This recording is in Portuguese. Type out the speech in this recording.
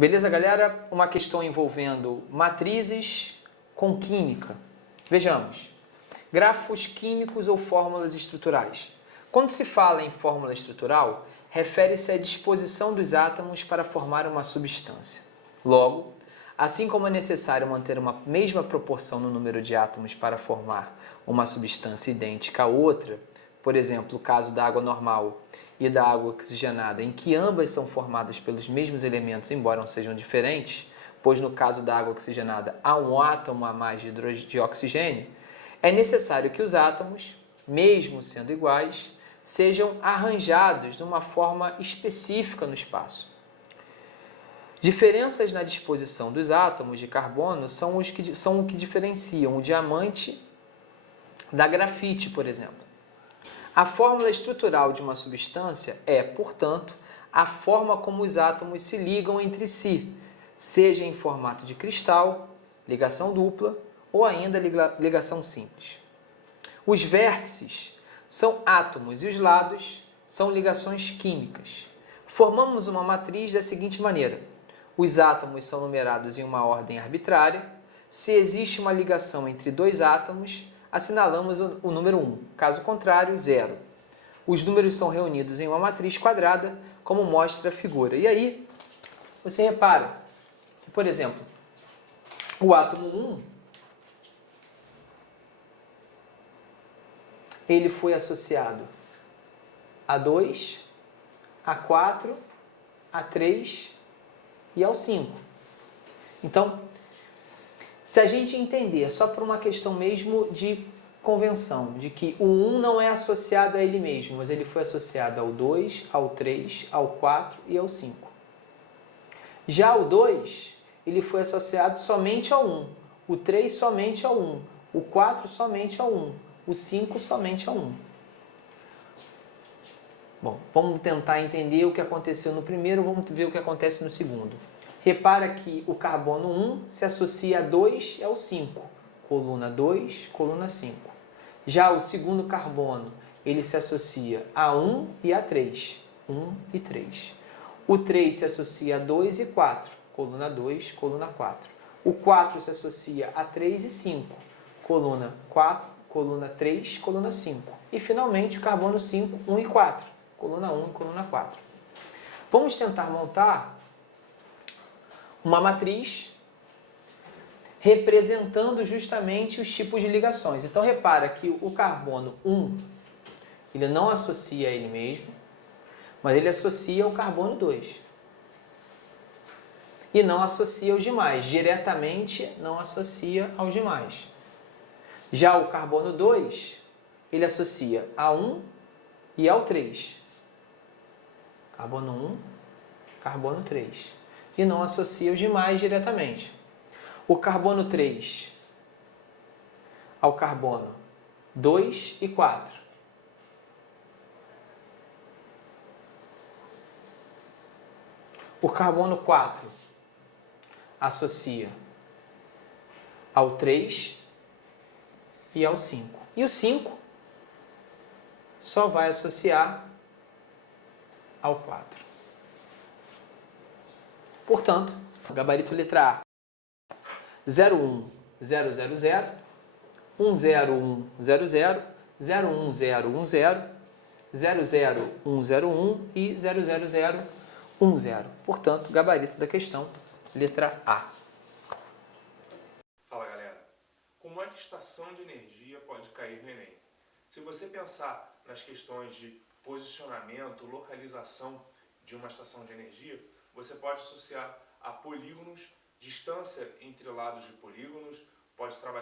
Beleza, galera? Uma questão envolvendo matrizes com química. Vejamos. Grafos químicos ou fórmulas estruturais. Quando se fala em fórmula estrutural, refere-se à disposição dos átomos para formar uma substância. Logo, assim como é necessário manter uma mesma proporção no número de átomos para formar uma substância idêntica a outra, por exemplo, o caso da água normal e da água oxigenada, em que ambas são formadas pelos mesmos elementos, embora não sejam diferentes, pois no caso da água oxigenada há um átomo a mais de oxigênio, é necessário que os átomos, mesmo sendo iguais, sejam arranjados de uma forma específica no espaço. Diferenças na disposição dos átomos de carbono são o que diferenciam o diamante da grafite, por exemplo. A fórmula estrutural de uma substância é, portanto, a forma como os átomos se ligam entre si, seja em formato de cristal, ligação dupla ou ainda ligação simples. Os vértices são átomos e os lados são ligações químicas. Formamos uma matriz da seguinte maneira: os átomos são numerados em uma ordem arbitrária. Se existe uma ligação entre dois átomos, assinalamos o número 1, caso contrário, 0. Os números são reunidos em uma matriz quadrada, como mostra a figura. E aí, você repara que, por exemplo, o átomo 1, ele foi associado a 2, a 4, a 3 e ao 5. Então, se a gente entender, só por uma questão mesmo de convenção, de que o 1 não é associado a ele mesmo, mas ele foi associado ao 2, ao 3, ao 4 e ao 5. Já o 2, ele foi associado somente ao 1, o 3 somente ao 1, o 4 somente ao 1, o 5 somente ao 1. Bom, vamos tentar entender o que aconteceu no primeiro, vamos ver o que acontece no segundo. Repara que o carbono 1 se associa a 2 e ao 5, coluna 2, coluna 5. Já o segundo carbono, ele se associa a 1 e a 3, 1 e 3. O 3 se associa a 2 e 4, coluna 2, coluna 4. O 4 se associa a 3 e 5, coluna 4, coluna 3, coluna 5. E finalmente o carbono 5, 1 e 4, coluna 1 e coluna 4. Vamos tentar montar uma matriz representando justamente os tipos de ligações. Então, repara que o carbono 1, ele não associa a ele mesmo, mas ele associa ao carbono 2. E não associa aos demais, diretamente não associa aos demais. Já o carbono 2, ele associa a 1 e ao 3. Carbono 1, carbono 3. E não associa os demais diretamente. O carbono 3 ao carbono 2 e 4. O carbono 4 associa ao 3 e ao 5. E o 5 só vai associar ao 4. Portanto, gabarito letra A, 01000, 10100, 01010, 00101 e 00010. Portanto, gabarito da questão, letra A. Fala, galera. Como é que estação de energia pode cair no Enem? Se você pensar nas questões de posicionamento, localização de uma estação de energia, você pode associar a polígonos, distância entre lados de polígonos, pode trabalhar